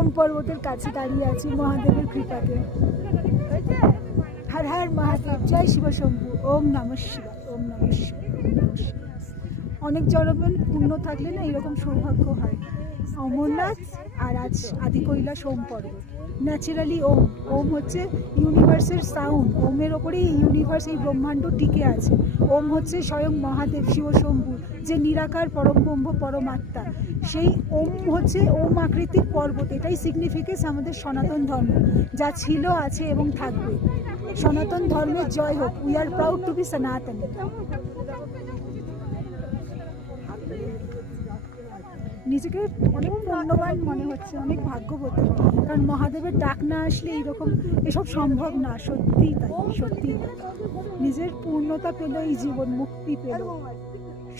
ওম পর্বতের কাছে দাঁড়িয়ে আছি মহাদেবের কৃপাতে। হর হর মহাদেব, জয় শিব শম্ভু, ওম নমঃ শিবায়, ওম নমঃ শিবায়, ওম নমঃ শিবায়। অনেক জন্মের পুণ্য থাকলে না এরকম সৌভাগ্য হয়। অমরনাথ আর আজ আদি কৈলাস ওম পর্বত। ন্যাচারালি ওম, ওম হচ্ছে ইউনিভার্সের সাউন্ড। ওমের ওপরেই এই ইউনিভার্স, এই ব্রহ্মাণ্ড টিকে আছে। ওম হচ্ছে স্বয়ং মহাদেব শিব শম্ভু, যে নিরাকার পরম ব্রহ্ম পরমাত্মা। সেই ওম হচ্ছে ওম আকৃতির পর্বত। এটাই সিগনিফিকেন্স আমাদের সনাতন ধর্ম, যা ছিল, আছে এবং থাকবে। সনাতন ধর্মের জয় হোক। We are proud to be Sanatani. নিজেকে অনেক পুণ্যবান মনে হচ্ছে, অনেক ভাগ্যবতী। কারণ মহাদেবের ডাক না আসলে এইরকম এসব সম্ভব না। সত্যিই তাই, সত্যিই তাই। নিজের পূর্ণতা পেল এই জীবন, মুক্তি পেল।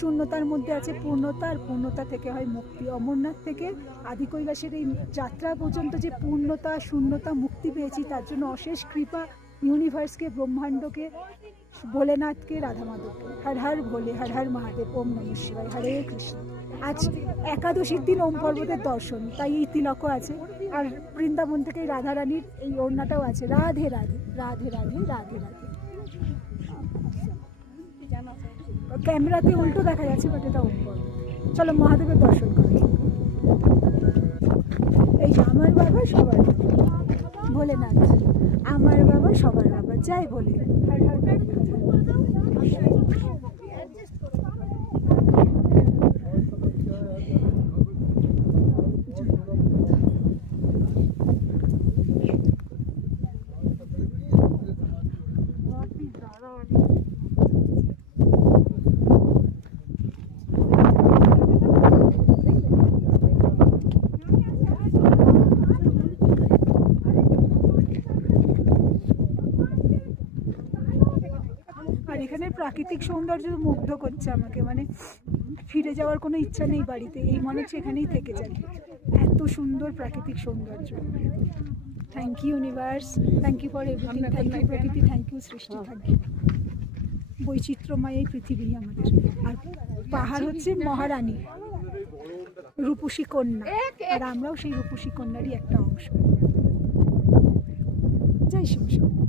শূন্যতার মধ্যে আছে পূর্ণতা, আর পূর্ণতা থেকে হয় মুক্তি। অমরনাথ থেকে আদি কৈলাসের এই যাত্রা পর্যন্ত যে পূর্ণতা, শূন্যতা, মুক্তি পেয়েছি, তার জন্য অশেষ কৃপা ইউনিভার্সকে, ব্রহ্মাণ্ডকে, ভোলেনাথকে, রাধা মাধবকে। হর হর ভোলে, হর হর মহাদেব, ওম নমঃ শিবায়, হরে কৃষ্ণ। আজ একাদশীর দিন ওম পর্বতের দর্শন, তাই এই তিলকও আছে। আর বৃন্দাবন থেকে রাধারানীর এই ওড়নাটাও আছে। রাধে রাধে, রাধে রাধে, রাধে রাধে। ক্যামেরাতে উল্টো দেখা যাচ্ছে, বাট এটা ওম পর্বত। চলো মহাদেবের দর্শন করি। এই যে আমার বাবা সবার বাবা, ভোলেনাথ আমার বাবা সবার বাবা, যাই বলে। হর হর হর। এখানে প্রাকৃতিক সৌন্দর্য মুগ্ধ করছে আমাকে। মানে ফিরে যাওয়ার কোনো ইচ্ছা নেই বাড়িতে, এই মনে হচ্ছে এখানেই থেকে যাই। এত সুন্দর প্রাকৃতিক সৌন্দর্য। Thank you universe, thank you for everything, thank you প্রকৃতি, থ্যাংক ইউ সৃষ্টি, থ্যাংক ইউ। বৈচিত্র্যময় এই পৃথিবী আমাদের। আর পাহাড় হচ্ছে মহারানী, রূপসী কন্যা, আর আমরাও সেই রূপসী কন্যারই একটা অংশ। জয় শিব শম্ভু।